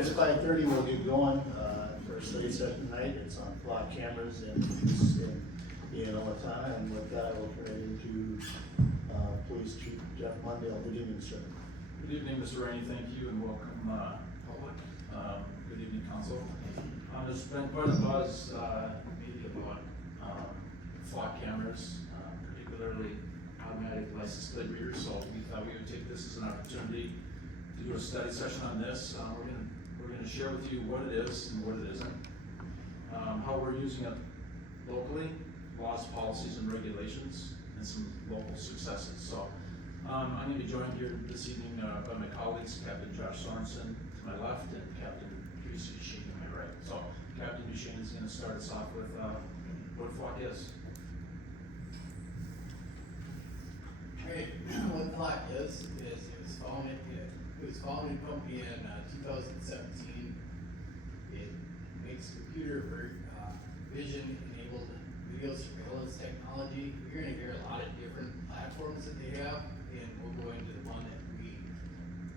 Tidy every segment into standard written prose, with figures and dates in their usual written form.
it's 5:30, we'll get going, for a study session tonight. It's on flock cameras in Owatonna, and with that, we'll turn it into, Police Chief Jeff Mundell. Good evening, sir. Good evening, Mr. Rainey, thank you, and welcome, public. Good evening, council. There's been quite a buzz, maybe about, flock cameras, particularly automatic license plate readers, so we thought we would take this as an opportunity to do a study session on this. We're gonna share with you what it is and what it isn't, how we're using it locally, laws, policies, and regulations, and some local successes. So I'm going to be joined here this evening by my colleagues, Captain Josh Sorensen to my left and Captain Teresa Duchesne to my right. So Captain Duchesne is going to start us off with what flock is. Okay, what flock is it was founded company in 2017. It makes computer vision enabled video surveillance technology. You're gonna hear a lot of different platforms that they have, and we'll go into the one that we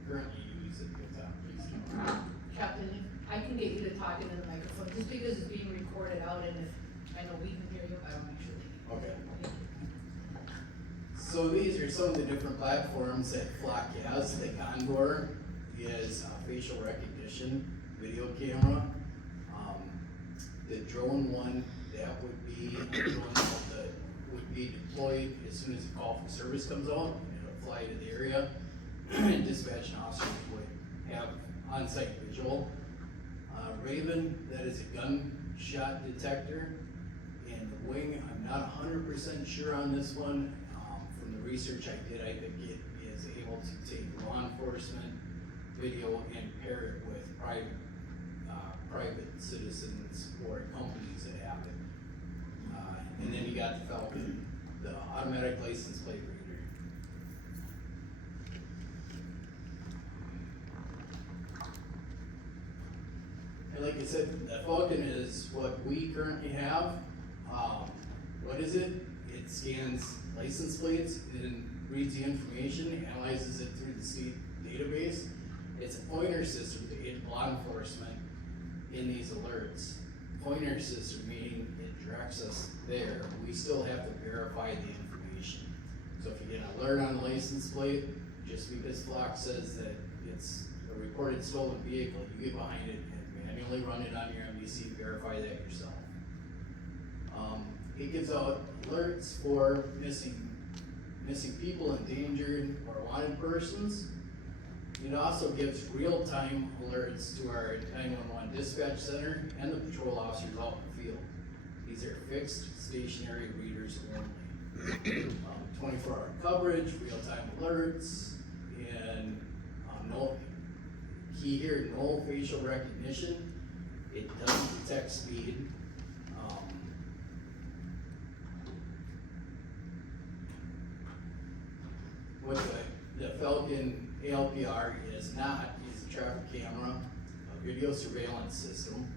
currently use at the top. Please keep on. Captain, I can get you to talk into the microphone, just because it's being recorded out, and if, I know we can hear you, I don't actually. Okay. So these are some of the different platforms that Flock has. The Condor is facial recognition video camera. The drone one, that would be a drone that would be deployed as soon as a call for service comes out, and it'll fly to the area. And dispatch officers would have on-site visual. Raven, that is a gunshot detector. And the Wing, I'm not 100% sure on this one. From the research I did, I think it is able to take law enforcement video and pair it with private citizens or companies that have it. And then you got the Falcon, the automatic license plate reader. And like I said, the Falcon is what we currently have. What is it? It scans license plates and reads the information, analyzes it through the state database. It's a pointer system to aid law enforcement in these alerts. Pointer system meaning it directs us there. We still have to verify the information. So if you get an alert on a license plate, just because Flock says that it's a reported stolen vehicle, you get behind it and manually run it on your MVC, verify that yourself. It gives out alerts for missing people, endangered or wanted persons. It also gives real-time alerts to our 911 dispatch center and the patrol officers out in the field. These are fixed stationary readers only. 24-hour coverage, real-time alerts, and no key here, no facial recognition. It doesn't detect speed. What the Falcon ALPR is not is a traffic camera, a video surveillance system,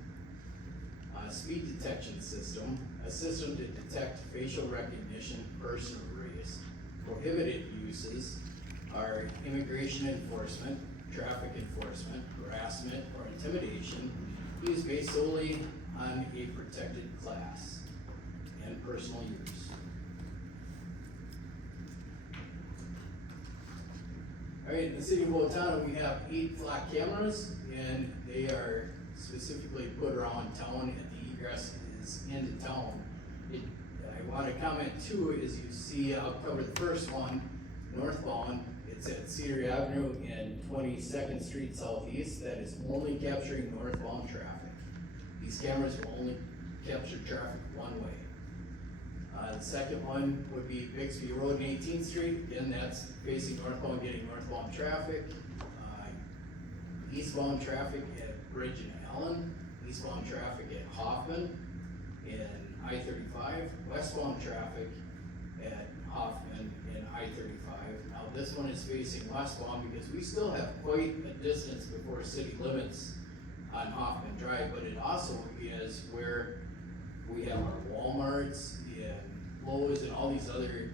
a speed detection system, a system to detect facial recognition, person or race. Prohibited uses are immigration enforcement, traffic enforcement, harassment, or intimidation, used based solely on a protected class, and personal use. All right, in the city of Owatonna, we have 8 Flock cameras, and they are specifically put around town, and the egress is into town. I want to comment too, is you see, I'll cover the first one, northbound. It's at Cedar Avenue and 22nd Street Southeast. That is only capturing northbound traffic. These cameras will only capture traffic one way. The second one would be Bixby Road and 18th Street. Again, that's facing northbound, getting northbound traffic. Eastbound traffic at Bridge and Allen. Eastbound traffic at Hoffman and I-35. Westbound traffic at Hoffman and I-35. Now this one is facing westbound because we still have quite a distance before city limits on Hoffman Drive, but it also is where we have our Walmarts and Lowe's and all these other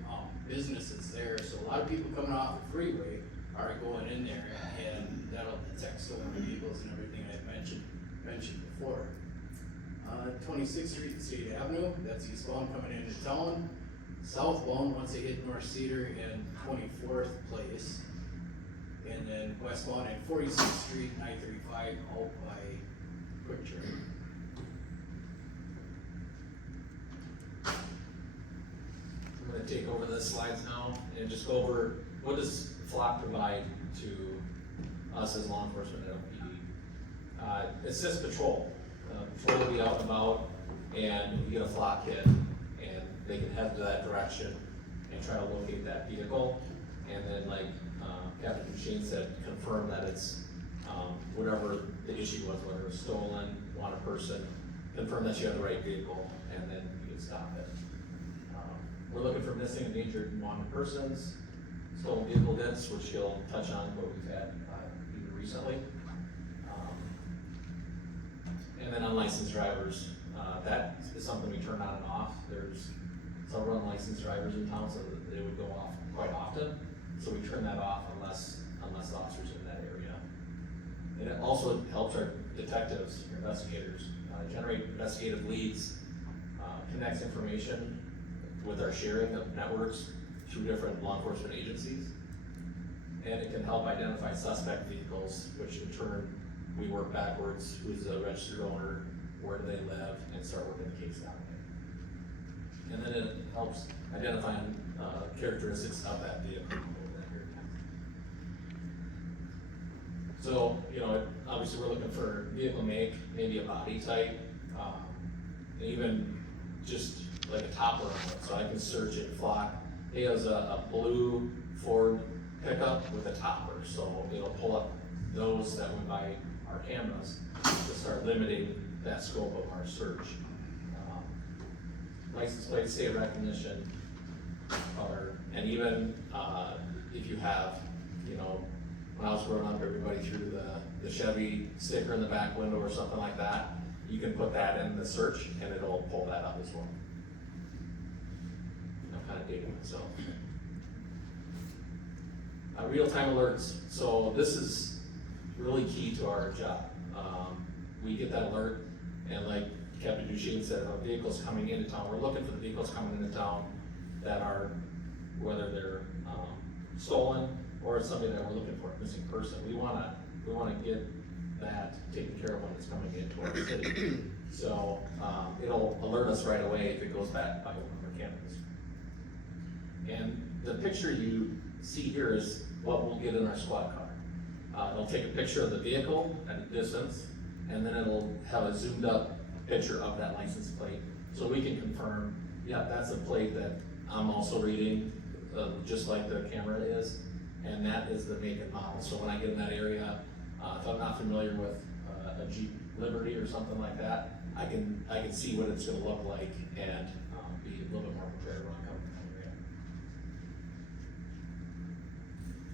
businesses there. So a lot of people coming off the freeway are going in there, and that'll detect stolen vehicles and everything I mentioned before. 26th Street, State Avenue, that's eastbound coming into town. Southbound, once they hit North Cedar and 24th Place. And then westbound at 46th Street and I-35 out by Quick Trip. I'm gonna take over the slides now and just go over what does flock provide to us as law enforcement at LPD. It's just patrol. Patrol will be out and about, and you get a flock hit, and they can head to that direction and try to locate that vehicle. And then, like Captain Duchesne said, confirm that it's whatever the issue was, whether it was stolen, wanted person, confirm that you have the right vehicle, and then you can stop it. We're looking for missing and injured and wanted persons, stolen vehicle hits, which he'll touch on, what we've had even recently. And then unlicensed drivers, that is something we turn on and off. There's several unlicensed drivers in town, so that they would go off quite often. So we turn that off unless the officer's in that area. And it also helps our detectives, our investigators, generate investigative leads, connects information with our sharing of networks through different law enforcement agencies. And it can help identify suspect vehicles, which in turn, we work backwards, who's the registered owner, where do they live, and start working the case down there. And then it helps identify characteristics of that vehicle over that period of time. So, obviously we're looking for vehicle make, maybe a body type, and even just like a topper on it. So I can search it, flock. He has a blue Ford pickup with a topper, so it'll pull up those that would buy our cameras to start limiting that scope of our search. License plate, state recognition, color, and even if you have, when I was growing up, everybody threw the Chevy sticker in the back window or something like that, you can put that in the search and it'll pull that up as well. I'm kind of dating myself. Real-time alerts. So this is really key to our job. We get that alert, and like Captain Duchesne said, if a vehicle's coming into town, we're looking for the vehicles coming into town that are, whether they're stolen or it's somebody that we're looking for, a missing person. We wanna get that taken care of when it's coming into our city. So it'll alert us right away if it goes back by one of our cameras. And the picture you see here is what we'll get in our squad car. It'll take a picture of the vehicle at a distance, and then it'll have a zoomed up picture of that license plate. So we can confirm, yeah, that's a plate that I'm also reading, just like the camera is, and that is the make and model. So when I get in that area, if I'm not familiar with a Jeep Liberty or something like that, I can see what it's gonna look like and be a little bit more prepared when I come to the area.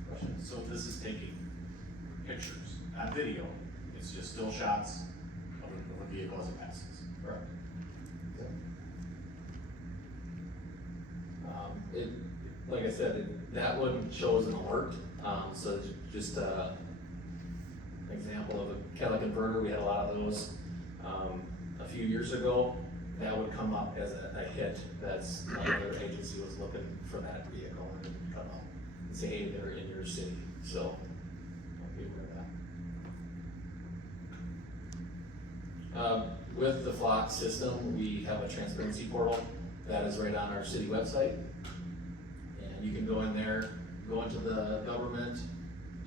Questions? So this is taking pictures, not video, it's just still shots of a vehicle as it passes. Correct. Like I said, that one shows an alert, so just an example of a Cadillac converter, we had a lot of those a few years ago. That would come up as a hit, that's another agency was looking for that vehicle, and it would come up and say, hey, they're in your city, so be aware of that. With the flock system, we have a transparency portal that is right on our city website. And you can go in there, go into the government,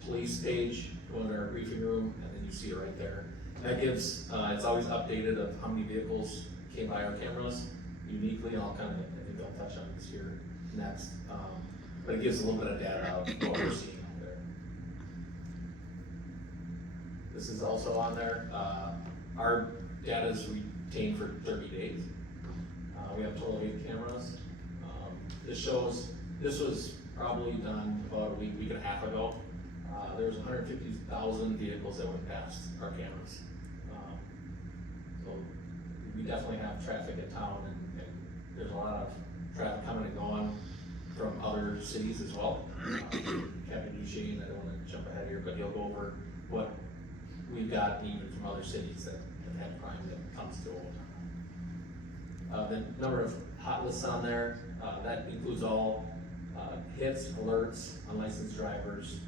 police page, go into our briefing room, and then you see it right there. That gives, it's always updated of how many vehicles came by our cameras uniquely. I think I'll touch on this here next. But it gives a little bit of data of what we're seeing out there. This is also on there. Our data is retained for 30 days. We have a total of 8 cameras. This was probably done about a week and a half ago. There was 150,000 vehicles that went past our cameras. So we definitely have traffic in town, and there's a lot of traffic coming and going from other cities as well. Captain Duchesne, I don't want to jump ahead here, but he'll go over what we've got even from other cities that had crime that comes to Owatonna. The number of hot lists on there, that includes all, hits, alerts, unlicensed drivers,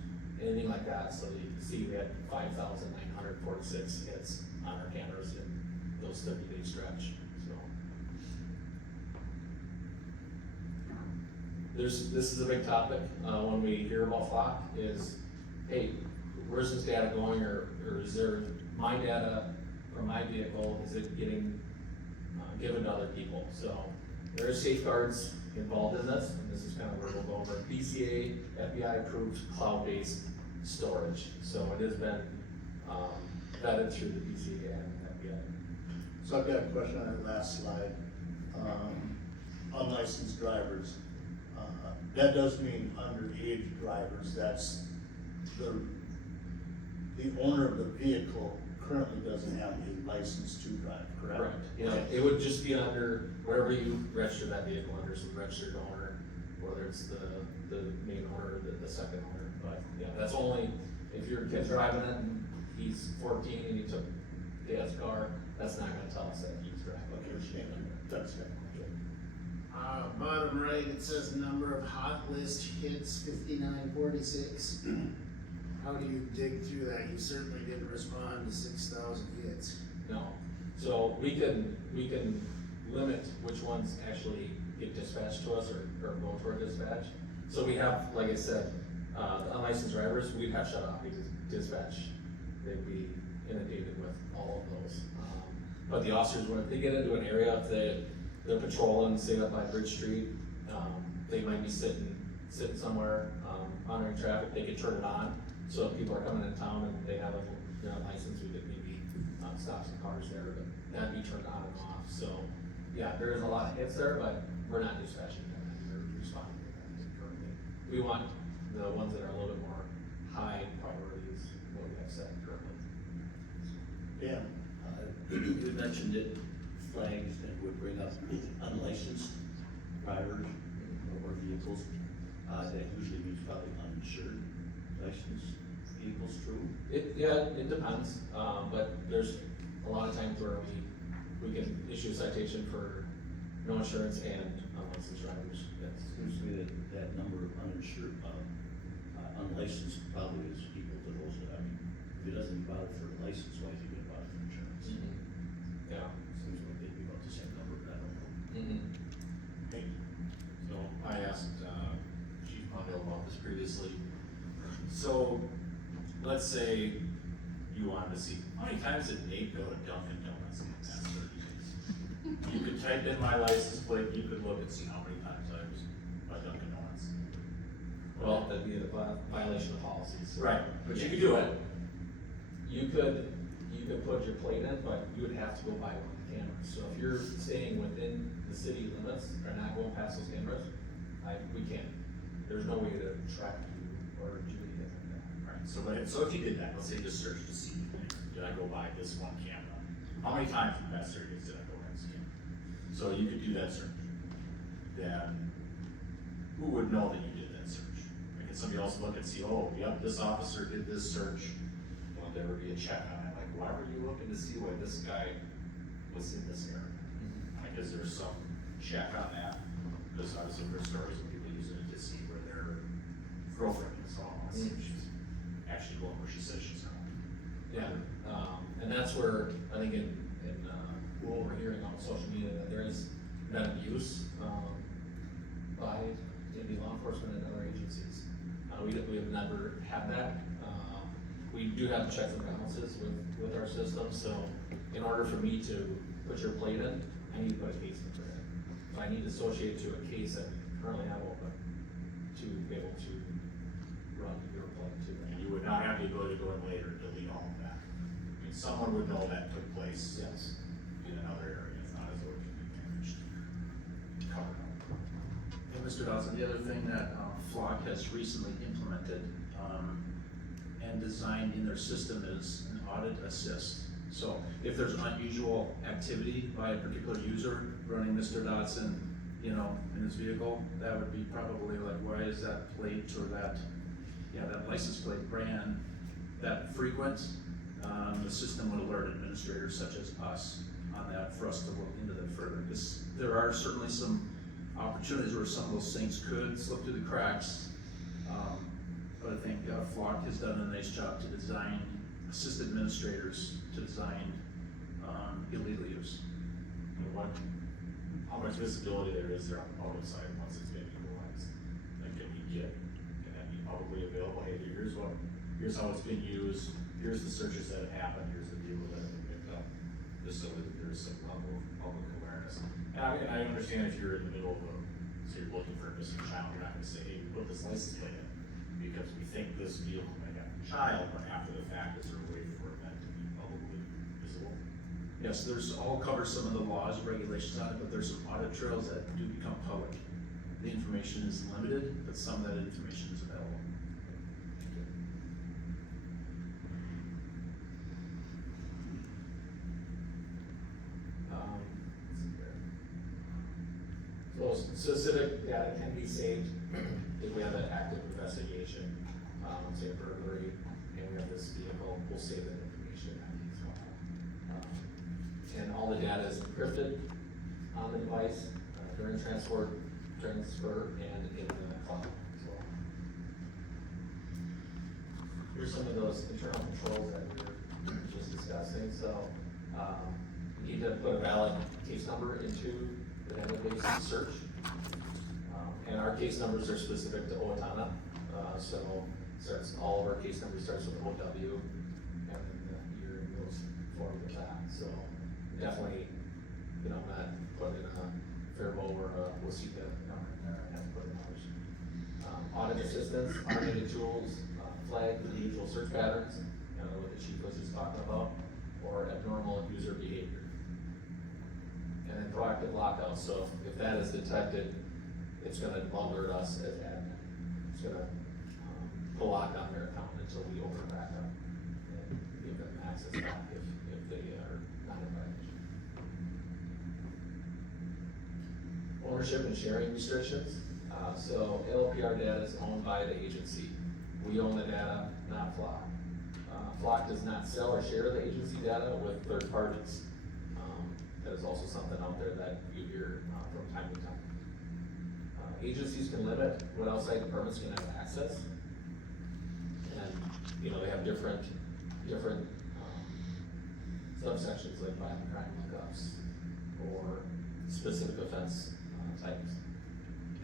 anything like that. So you can see we had 5,946 hits on our cameras in those 30-day stretch, so. This is a big topic, when we hear about flock is, hey, where's this data going, or is there my data from my vehicle, is it getting, given to other people? So there are safeguards involved in this, and this is kind of where we'll go over BCA, FBI approved cloud-based storage. So it has been, vetted through the BCA and FBI. So I've got a question on that last slide. Unlicensed drivers. That does mean underage drivers. That's the owner of the vehicle currently doesn't have a license to drive, correct? Correct, yeah, it would just be under, wherever you register that vehicle under, some registered owner, whether it's the main owner or the second owner, but yeah, that's only, if your kid's driving it and he's 14 and he took dad's car, that's not gonna tell us that he's driving. Okay, that's it. Bottom right, it says number of hot list hits 5946. How do you dig through that? You certainly didn't respond to 6,000 hits. No, so we can limit which ones actually get dispatched to us or go to our dispatch. So we have, like I said, the unlicensed drivers, we'd have shut off because dispatch, they'd be inundated with all of those. But the officers, when they get into an area, if they're patrolling, say up by Bridge Street, they might be sitting somewhere, honoring traffic, they could turn it on. So if people are coming in town and they have they're not licensed, we could maybe stop some cars there, but that'd be turned on and off. So, yeah, there is a lot of hits there, but we're not dispatching them, we're responding to them currently. We want the ones that are a little bit more high priorities, what we have set currently. Dan? You mentioned it, flags and would bring up unlicensed drivers or vehicles. That usually means probably uninsured licensed vehicles, true? It depends, but there's a lot of times where we can issue a citation for no insurance and unlicensed drivers. Seems to me that number of uninsured, unlicensed probably is equal to those that, I mean, if it doesn't bother for a license, why is he gonna bother for insurance? Yeah. Seems like they'd be about the same number, but I don't know. Hey, So I asked, Chief Mondale about this previously. So, let's say you wanted to see, how many times did Nate go to Dunkin' Donuts in the past 30 days? You could type in my license plate, you could look and see how many times I was by Dunkin' Donuts. Well, that'd be a violation of policies. Right, but you could do it. You could put your plate in, but you would have to go by one of the cameras. So if you're staying within the city limits or not going past those cameras, we can't. There's no way to track you or do anything like that. Right, so if you did that, let's say just search to see, did I go by this one camera? How many times in the past 30 days did I go by this camera? So you could do that search. Then, who would know that you did that search? Like, can somebody else look and see, oh, yep, this officer did this search, will there ever be a check on it? Like, why were you looking to see why this guy was in this area? Like, is there some check on that? Because obviously there's stories of people using it to see where their girlfriend is, so I want to see if she's actually going where she says she's going. Yeah, and that's where I think in what we're hearing on social media that there is been abuse by maybe law enforcement and other agencies. We have never had that. We do have checks and balances with our system, so in order for me to put your plate in, I need to put a case in for it. So I need to associate to a case that we currently have open to be able to run your plate too. And you would not have the ability to go in later and delete all of that. I mean, someone would know that took place Yes. in another area, it's not as though it can be managed, covered up. And Mr. Dawson, the other thing that Flock has recently implemented and designed in their system is an audit assist. So if there's unusual activity by a particular user running Mr. Dotson, in his vehicle, that would be probably like, why is that plate or that license plate brand that frequent? the system would alert administrators such as us on that for us to look into that further. Because there are certainly some opportunities where some of those things could slip through the cracks. But I think Flock has done a nice job to assist administrators to design illegal use. How much visibility there is there on the public side once it's been utilized? Like, can that be publicly available? Hey, here's how it's been used, here's the searches that have happened, here's the people that have been picked up, just so that there's some level of public awareness. And I understand if you're in the middle of so you're looking for a missing child, you're not gonna say, hey, we put this license plate in, because we think this vehicle might have a child, but after the fact, is there a way for that to be publicly visible? Yes, I'll cover some of the laws and regulations on it, but there's some audit trails that do become public. The information is limited, but some of that information is available. So specific data can be saved if we have an active investigation, say a burglary, and we have this vehicle, we'll save that information in that case file. And all the data is encrypted on the device during transfer, and in the cloud as well. Here's some of those internal controls that we were just discussing. So you need to put a valid case number into the database search. And our case numbers are specific to Owatonna. So all of our case numbers starts with OW, and then the year goes forward with that. So definitely, not put in a Faribault or a Wasika number in there, I have to put in ours. Audit assistance, automated tools, flag the usual search patterns, what the chief was just talking about, or abnormal user behavior. And then proactive lockouts, so if that is detected, it's gonna alert us as admin. It's gonna pull lock on their account until we open it back up and give them access back if they are not in violation. Ownership and sharing restrictions. So LPR data is owned by the agency. We own the data, not Flock. Flock does not sell or share the agency data with third parties. That is also something out there that you hear from time to time. Agencies can limit what outside departments can have access. And, they have different subsections like violent crime lookups or specific offense types.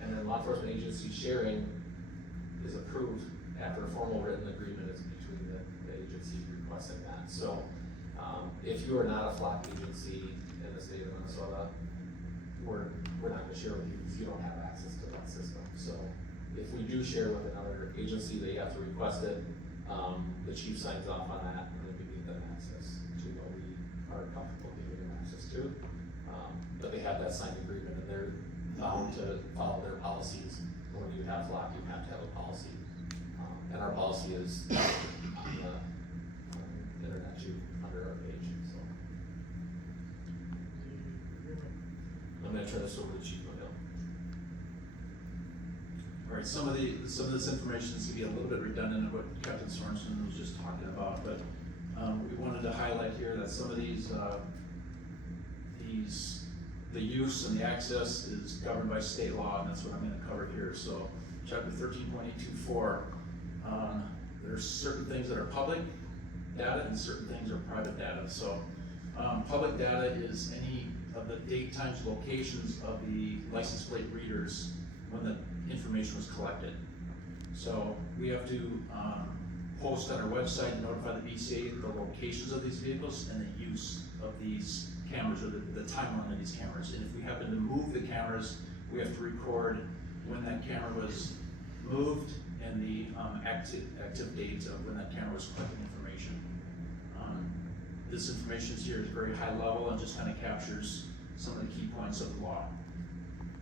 And then law enforcement agency sharing is approved after a formal written agreement is between the agency requesting that. So, if you are not a Flock agency in the state of Minnesota, we're not gonna share with you because you don't have access to that system. So if we do share with another agency, they have to request it. The chief signs off on that, and then we give them access to what we are comfortable giving them access to. But they have that signed agreement, and they're bound to follow their policies. When you have Flock, you have to have a policy. And our policy is on the internet too, under our page, so. I'm gonna turn this over to Chief O'Neill. All right, some of this information is gonna be a little bit redundant of what Captain Sorensen was just talking about, but we wanted to highlight here that some of the use and the access is governed by state law, and that's what I'm gonna cover here. So, chapter 13.824, there's certain things that are public data and certain things are private data. So, public data is any of the date, times, locations of the license plate readers when the information was collected. So we have to post on our website and notify the BCA the locations of these vehicles and the use of these cameras, or the timeline of these cameras. And if we happen to move the cameras, we have to record when that camera was moved and the active date of when that camera was collecting information. This information here is very high level and just kind of captures some of the key points of the law.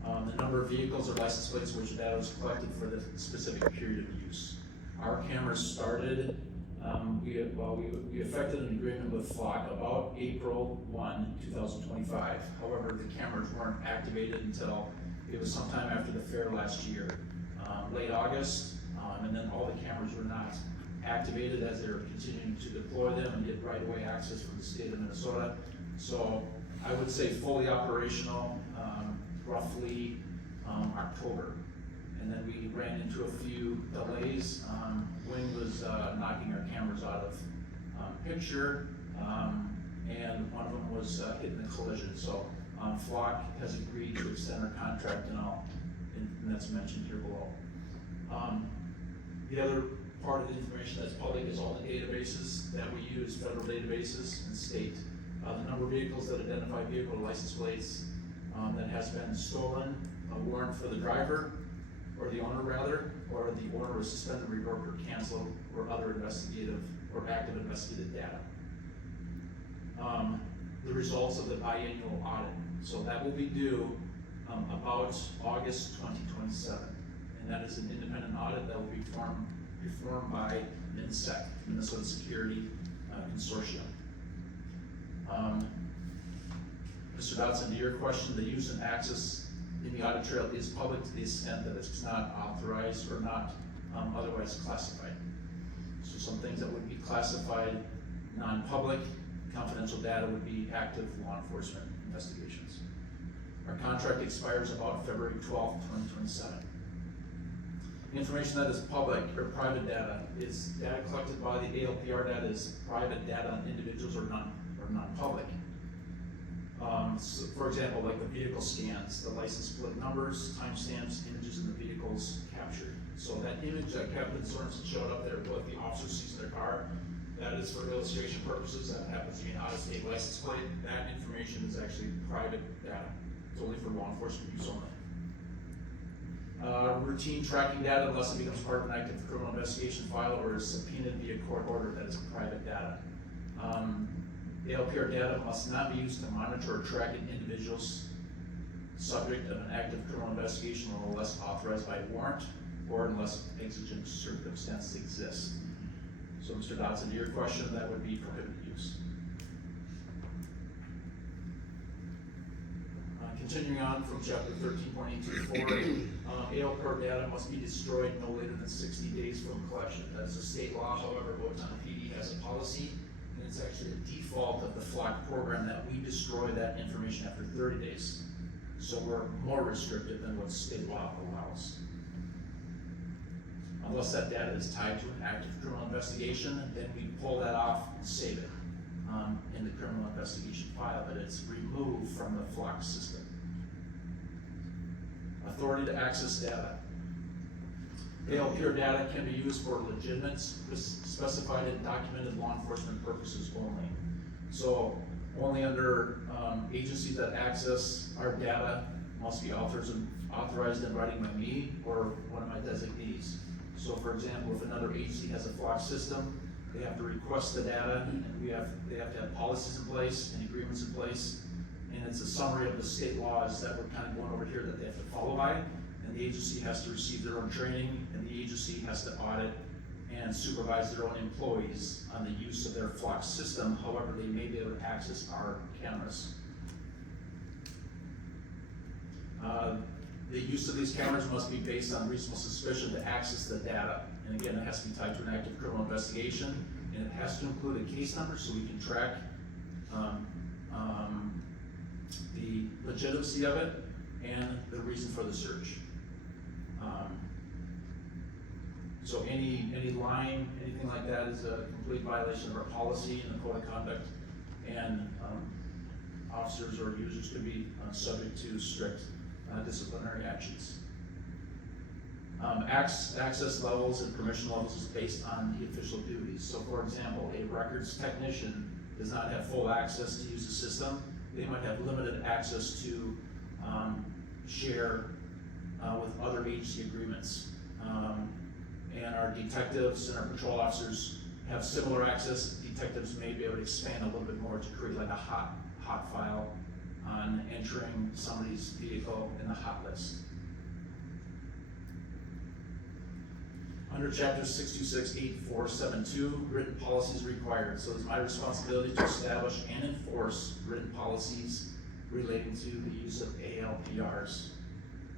The number of vehicles or license plates which data was collected for the specific period of use. Our cameras started, we effected an agreement with Flock about April 1, 2025. However, the cameras weren't activated until it was sometime after the fair last year, late August, and then all the cameras were not activated as they're continuing to deploy them and get right-of-way access from the state of Minnesota. So I would say fully operational, roughly October. And then we ran into a few delays. Wind was knocking our cameras out of picture, and one of them was hitting a collision. So Flock has agreed to extend our contract, and that's mentioned here below. The other part of the information that's public is all the databases that we use, federal databases and state. The number of vehicles that identify vehicle license plates that has been stolen, a warrant for the driver, or the owner rather, or the owner was suspended, revoked, or canceled, or other investigative or active investigative data. The results of the biannual audit. So that will be due about August 2027. And that is an independent audit that will be performed by MinSec, Minnesota Security Consortium. Mr. Dodson, to your question, the use and access in the audit trail is public to the extent that it's not authorized or not otherwise classified. So some things that would be classified non-public, confidential data would be active law enforcement investigations. Our contract expires about February 12th, 2027. Information that is public or private data is data collected by the ALPR data is private data on individuals or non-public. So for example, like the vehicle scans, the license plate numbers, timestamps, images of the vehicles captured. So that image that Captain Sorensen showed up there, what the officer sees in their car, that is for illustration purposes. That happens to be an out-of-state license plate. That information is actually private data. It's only for law enforcement use only. Routine tracking data, unless it becomes part of an active criminal investigation file or is subpoenaed via court order, that is private data. ALPR data must not be used to monitor or track an individual's subject of an active criminal investigation unless authorized by warrant or unless exigent circumstances exist. So Mr. Dodson, to your question, that would be prohibited use. Continuing on from chapter 13.824, ALPR data must be destroyed no later than 60 days from collection. That is a state law. However, Owatonna PD has a policy, and it's actually a default of the Flock program that we destroy that information after 30 days. So we're more restrictive than what state law allows. Unless that data is tied to an active criminal investigation, then we pull that off and save it in the criminal investigation file, but it's removed from the Flock system. Authority to access data. ALPR data can be used for legitimate, specified, and documented law enforcement purposes only. So only under agencies that access our data must be authorized in writing by me or one of my designees. So for example, if another agency has a Flock system, they have to request the data, and they have to have policies in place and agreements in place. And it's a summary of the state laws that we're kind of going over here that they have to follow by. And the agency has to receive their own training, and the agency has to audit and supervise their own employees on the use of their Flock system. However, they may be able to access our cameras. The use of these cameras must be based on reasonable suspicion to access the data. And again, it has to be tied to an active criminal investigation, and it has to include a case number so we can track the legitimacy of it and the reason for the search. So any lying, anything like that is a complete violation of our policy and the code of conduct, and officers or users could be subject to strict disciplinary actions. Access levels and permission levels is based on the official duties. So for example, a records technician does not have full access to use the system. They might have limited access to share with other agency agreements. And our detectives and our patrol officers have similar access. Detectives may be able to expand a little bit more to create like a hot file on entering somebody's vehicle in the hot list. Under chapter 626.8472, written policies required. So it's my responsibility to establish and enforce written policies relating to the use of ALPRs.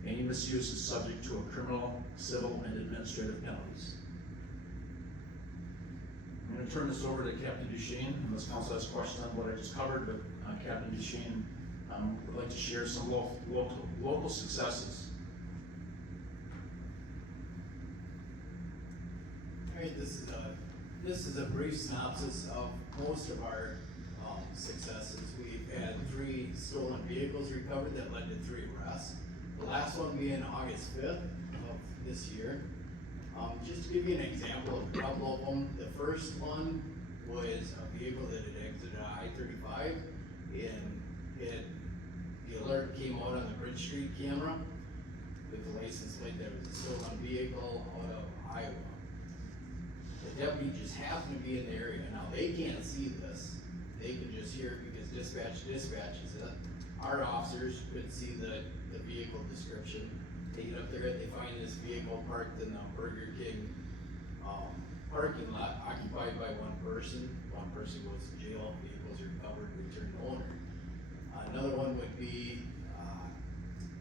Any misuse is subject to a criminal, civil, and administrative penalties. gonna turn this over to Captain Duchesne, unless council has questions on what I just covered, but, Captain Duchesne, would like to share some local successes. Alright, this is a brief synopsis of most of our, successes. We've had 3 stolen vehicles recovered that led to 3 arrests. The last one being August 5th of this year. Just to give you an example of a couple of them, the first one was a vehicle that had exited I-35, and the alert came out on the Bridge Street camera with the license plate that was a stolen vehicle out of Iowa. The deputy just happened to be in the area. Now, they can't see this. They can just hear it because dispatches it. Our officers could see the vehicle description. They get up there, they find this vehicle parked in the Burger King, parking lot occupied by one person. One person goes to jail, vehicles are recovered, returned to owner. Another one would be,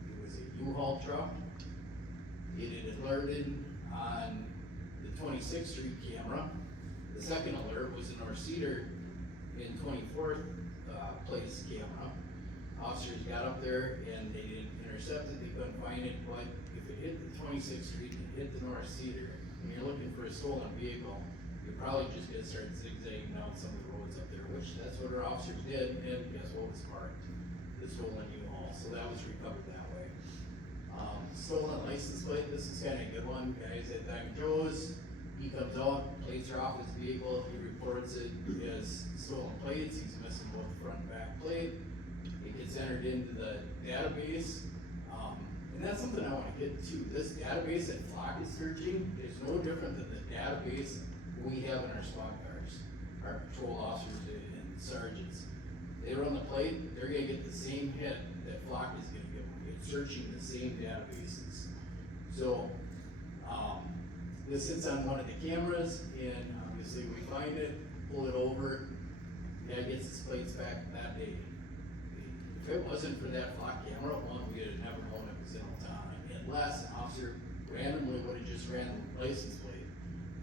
it was a U-Haul truck. It had alerted on the 26th Street camera. The second alert was a North Cedar in 24th place camera. Officers got up there and they didn't intercept it, they couldn't find it, but if it hit the 26th Street and hit the North Cedar, and you're looking for a stolen vehicle, you're probably just gonna start zigzagging down some of the roads up there, which that's what our officers did, and guess what was parked? The stolen U-Haul, so that was recovered that way. Stolen license plate, this is kinda a good one, guys at Diamond Joe's, he comes out, plates are off his vehicle, he reports it as stolen plates, he's missing both front and back plate. It gets entered into the database, and that's something I wanna get to. This database that Flock is searching is no different than the database we have in our squad cars, our patrol officers and sergeants. They run the plate, they're gonna get the same hit that Flock is gonna give them. It's searching the same databases. So, this sits on one of the cameras, and obviously we find it, pull it over, guy gets his plates back that day. If it wasn't for that Flock camera, one, we would have never known it was in Owatonna, unless an officer randomly would have just ran the license plate.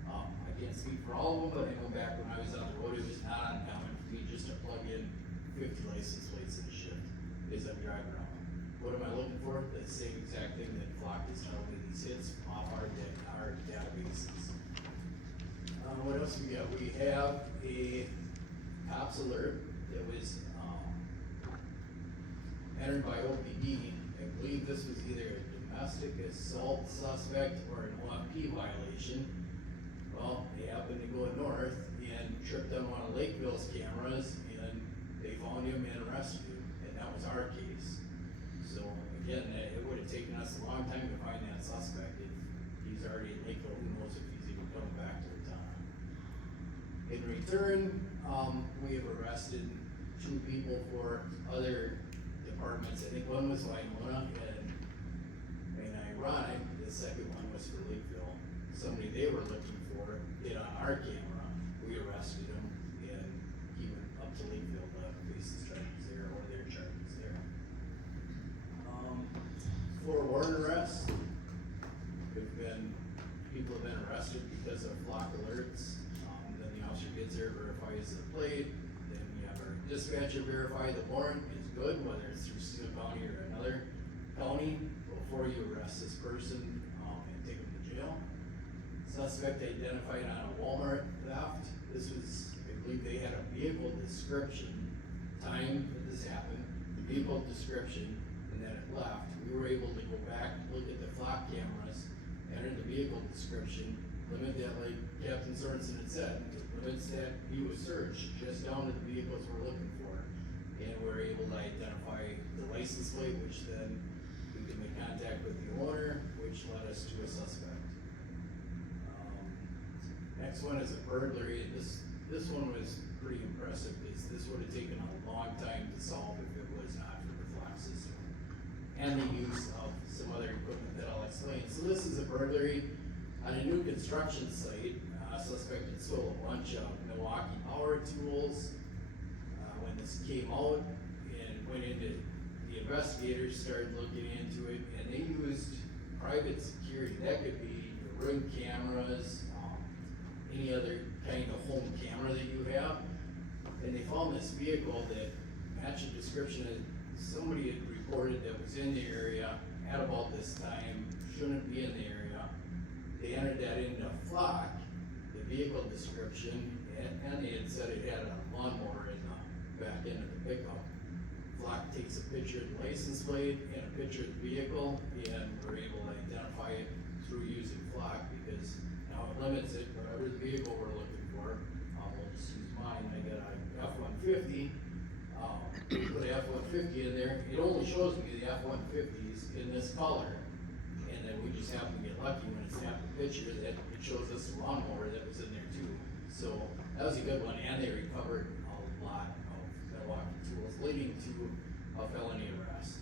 I can't speak for all of them, but I know back when I was on the road, it was not uncommon for me just to plug in 50 license plates in a shift as I'm driving around. What am I looking for? The same exact thing that Flock is telling me, these hits off our databases. What else we got? We have a cops alert that was, entered by OPD. I believe this was either a domestic assault suspect or an OMP violation. Well, they happened to go north and tripped them on Lakeville's cameras, and they found him and arrested him, and that was our case. So again, it would have taken us a long time to find that suspect. If he's already in Lakeville, who knows if he's even coming back to the town. In return, we have arrested 2 people for other departments. I think one was Owatonna, and ironic, the second one was for Lakeville. Somebody they were looking for hit on our camera. We arrested him, and he went up to Lakeville to face his charges there, or their charges there. 4 warrant arrests. People have been arrested because of Flock alerts. Then the officer gets there, verifies the plate, then you have our dispatcher verify the warrant is good, whether it's through Steele County or another county, before you arrest this person, and take them to jail. Suspect identified on a Walmart theft. This was, I believe they had a vehicle description, time that this happened, the vehicle description, and then it left. We were able to go back, look at the Flock cameras, enter the vehicle description, limit that, like Captain Sorensen had said, limits that he was searched just down to the vehicles we're looking for. And we're able to identify the license plate, which then we can make contact with the owner, which led us to a suspect. Next one is a burglary. This one was pretty impressive, because this would have taken a long time to solve if it was not for the Flock system. And the use of some other equipment that I'll explain. So this is a burglary on a new construction site. Suspect had stole a bunch of Milwaukee power tools. When this came out and went into, the investigators started looking into it, and they used private security. That could be your ring cameras, any other kind of home camera that you have. And they found this vehicle that matched the description that somebody had reported that was in the area at about this time, shouldn't be in the area. They entered that into Flock, the vehicle description, and they had said it had a lawnmower in the back end of the pickup. Flock takes a picture of the license plate and a picture of the vehicle, and we're able to identify it through using Flock, because now it limits it, whatever the vehicle we're looking for. We'll just use mine, I got a F-150, put a F-150 in there, it only shows me the F-150s in this color. And then we just happen to get lucky when it snapped the picture that it shows us the lawnmower that was in there too. So that was a good one, and they recovered a lot of Milwaukee tools, leading to a felony arrest.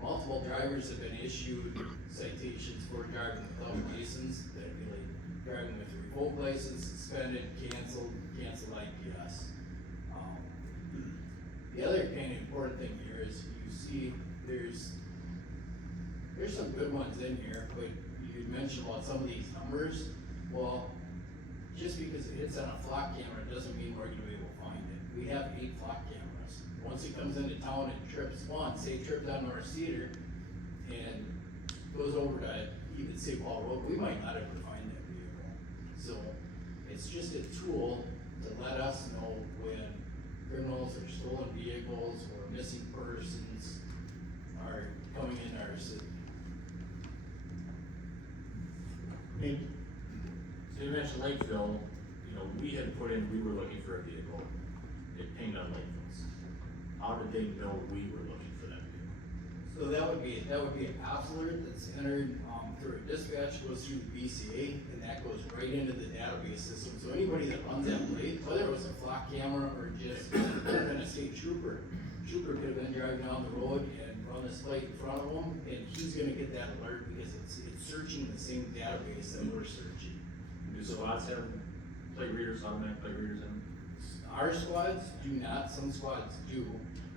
Multiple drivers have been issued citations for driving without license, that'd be like driving with a revoked license, suspended, canceled IPS. The other kind of important thing here is you see there's some good ones in here, but you mentioned about some of these numbers. Well, just because it hits on a flock camera doesn't mean we're gonna be able to find it. We have 8 flock cameras. Once it comes into town and trips once, say it tripped on North Cedar and goes over to even St. Paul Road, we might not ever find that vehicle. So it's just a tool to let us know when criminals or stolen vehicles or missing persons are coming in our city. Nate? So you mentioned Lakeville, we had put in, we were looking for a vehicle, it pinged on Lakeville's. How did they know we were looking for that vehicle? So that would be an ops alert that's entered, through a dispatch, goes through the BCA, and that goes right into the database system. So anybody that runs that plate, whether it was a flock camera or just even a state trooper could have been driving down the road and run this plate in front of him, and he's gonna get that alert because it's searching the same database that we're searching. Do squads have plate readers, automatic plate readers in them? Our squads do not, some squads do,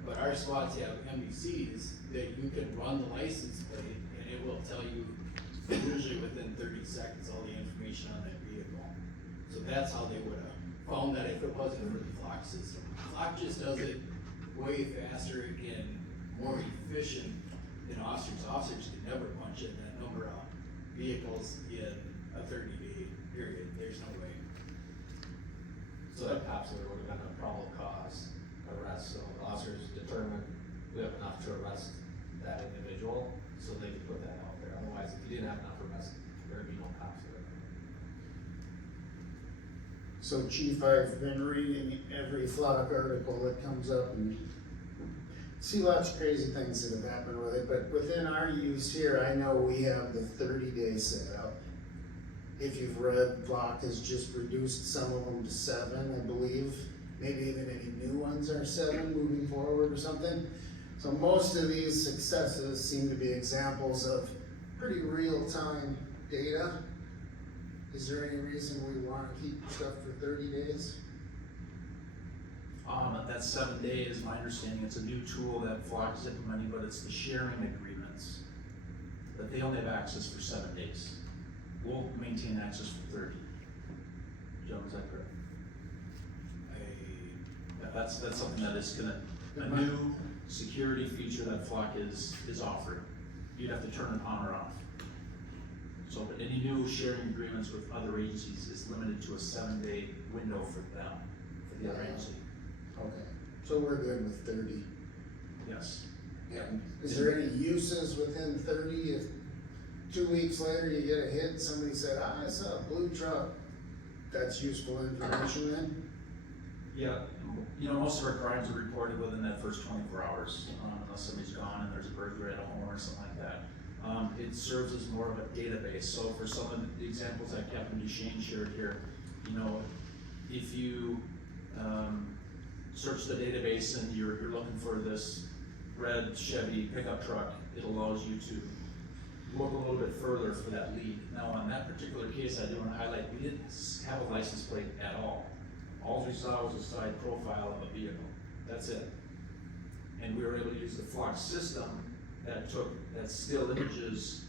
but our squads have MDCs that you can run the license plate and it will tell you usually within 30 seconds all the information on that vehicle. So that's how they would have found that if it wasn't for the Flock system. Flock just does it way faster and more efficient than officers. Officers can never punch in that number of vehicles in a 30-day period. There's no way. So that cops would have been a probable cause arrest, so the officers determined we have enough to arrest that individual, so they could put that out there. Otherwise, if you didn't have enough arrests, there'd be no cops there. So Chief, I've been reading every Flock article that comes up and see lots of crazy things that have happened with it, but within our use here, I know we have the 30-day setup. If you've read, Flock has just reduced some of them to 7, I believe. Maybe even any new ones are 7 moving forward or something. So most of these successes seem to be examples of pretty real-time data. Is there any reason we want to keep stuff for 30 days? That's 7 days, my understanding, it's a new tool that Flock is implementing, but it's the sharing agreements. That they only have access for 7 days. We'll maintain access for 30. Joe, is that correct? Yeah, that's something that is a new security feature that Flock is offering. You'd have to turn it on or off. So, but any new sharing agreements with other agencies is limited to a 7-day window for them, for the other agency. Okay, so we're good with 30. Yes. And is there any uses within 30? If 2 weeks later you get a hit, somebody said, I saw a blue truck, that's useful information then? Yeah, most of our crimes are reported within that first 24 hours, unless somebody's gone and there's a burglary at a home or something like that. It serves as more of a database. So for some of the examples that Captain Duchesne shared here, if you search the database and you're looking for this red Chevy pickup truck, it allows you to look a little bit further for that lead. Now, on that particular case, I do want to highlight, we didn't have a license plate at all. All we saw was a side profile of a vehicle. That's it. And we were able to use the Flock system that took still images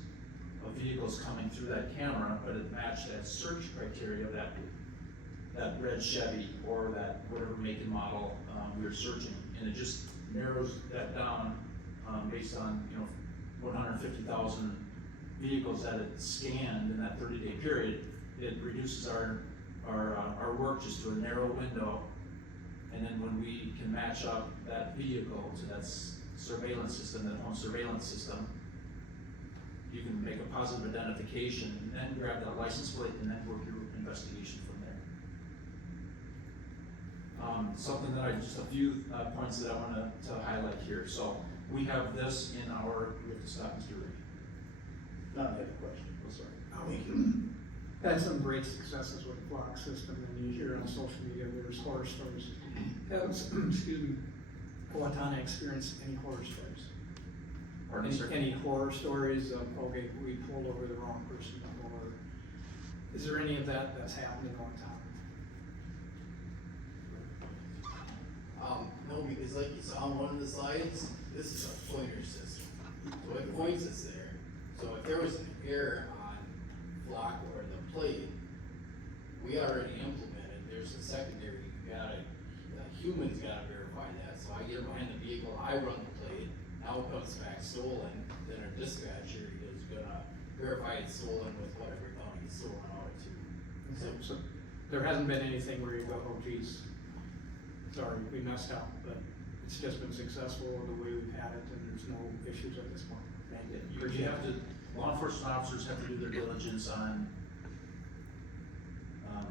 of vehicles coming through that camera, but it matched that search criteria of that that red Chevy or that whatever make and model, we were searching. And it just narrows that down, based on, 150,000 vehicles that it scanned in that 30-day period. It reduces our work just to a narrow window. And then when we can match up that vehicle to that surveillance system, that home surveillance system, you can make a positive identification and then grab that license plate and then work your investigation from there. Something that just a few points that I want to highlight here. So we have this in our, we have to stop Mr. Ray. Not a question, Oh, sorry. We had some great successes with the block system, and you hear on social media, there's horror stories. Has, excuse me, Owatonna experienced any horror stories? Pardon me, sir? Any horror stories of, okay, we pulled over the wrong person, or is there any of that that's happened in Owatonna? No, because like you saw on one of the slides, this is a pointer system. So it points us there. So if there was an error on flock or the plate, we already implemented, there's a secondary, humans gotta verify that. So I get behind the vehicle, I run the plate, now it comes back stolen, then our dispatcher is gonna verify it's stolen with whatever county it's stolen out to. So there hasn't been anything where you go, oh geez, sorry, we messed up, but it's just been successful the way we've had it, and there's no issues at this point. Thank you. You have to, law enforcement officers have to do their diligence on,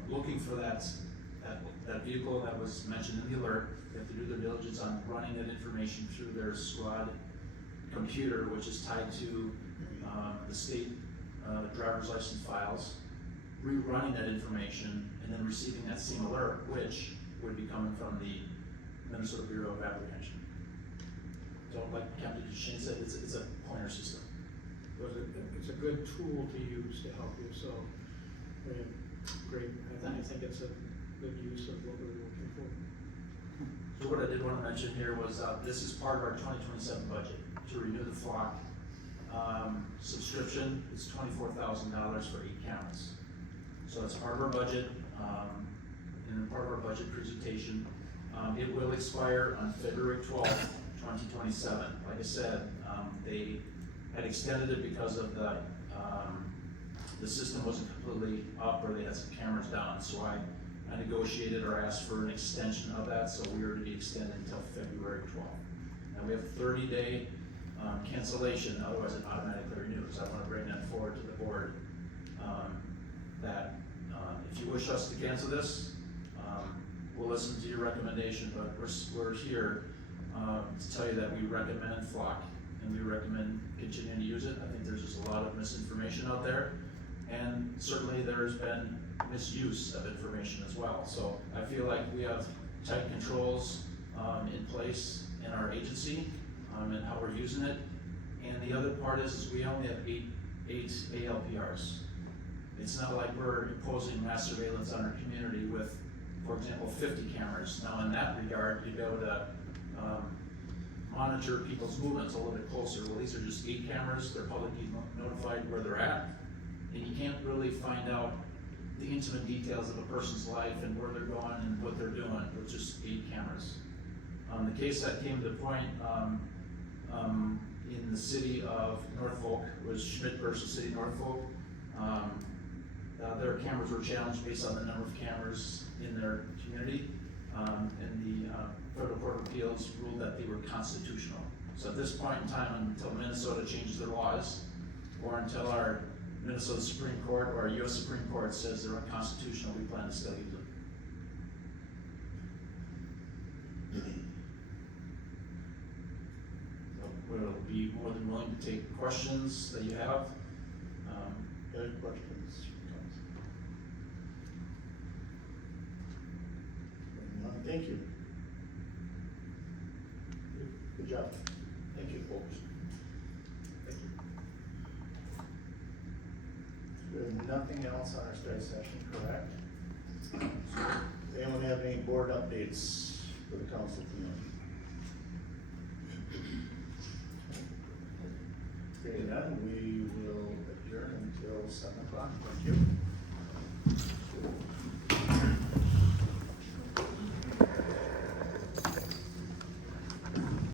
looking for that vehicle that was mentioned in the alert. They have to do their diligence on running that information through their squad computer, which is tied to, the state, driver's license files, rerunning that information, and then receiving that same alert, which would be coming from the Minnesota Bureau of Apprehension. So like Captain Duchesne said, it's a pointer system. It's a good tool to use to help you, so, great, I think it's a good use of what we're looking for. So what I did want to mention here was, this is part of our 2027 budget, to renew the flock. Subscription is $24,000 for 8 cameras. So it's part of our budget, and part of our budget presentation. It will expire on February 12th, 2027. Like I said, they had extended it because of the system wasn't completely up, or they had some cameras down, so I negotiated or asked for an extension of that, so we are to be extended until February 12th. Now we have a 30-day cancellation, otherwise it automatically renews. I want to bring that forward to the board, that if you wish us to cancel this, we'll listen to your recommendation, but we're here to tell you that we recommend flock, and we recommend continuing to use it. I think there's just a lot of misinformation out there, and certainly there's been misuse of information as well. So I feel like we have tight controls in place in our agency, and how we're using it. And the other part is we only have eight ALPRs. It's not like we're imposing mass surveillance on our community with, for example, 50 cameras. Now in that regard, you'd be able to monitor people's movements a little bit closer. Well, these are just 8 cameras, they're publicly notified where they're at, and you can't really find out the intimate details of a person's life and where they're going and what they're doing with just 8 cameras. The case that came to point in the city of Norfolk was Schmidt versus City of Norfolk. Their cameras were challenged based on the number of cameras in their community, and the Federal Court of Appeals ruled that they were constitutional. So at this point in time, until Minnesota changes their laws, or until our Minnesota Supreme Court or our U.S. Supreme Court says they're unconstitutional, we plan to still use them. We'll be more than willing to take questions that you have. Other questions? Thank you. Good job. Thank you, folks. Thank you. We have nothing else on our study session, correct? Does anyone have any board updates for the council tonight? Hearing none, we will adjourn until 7 o'clock. Thank you.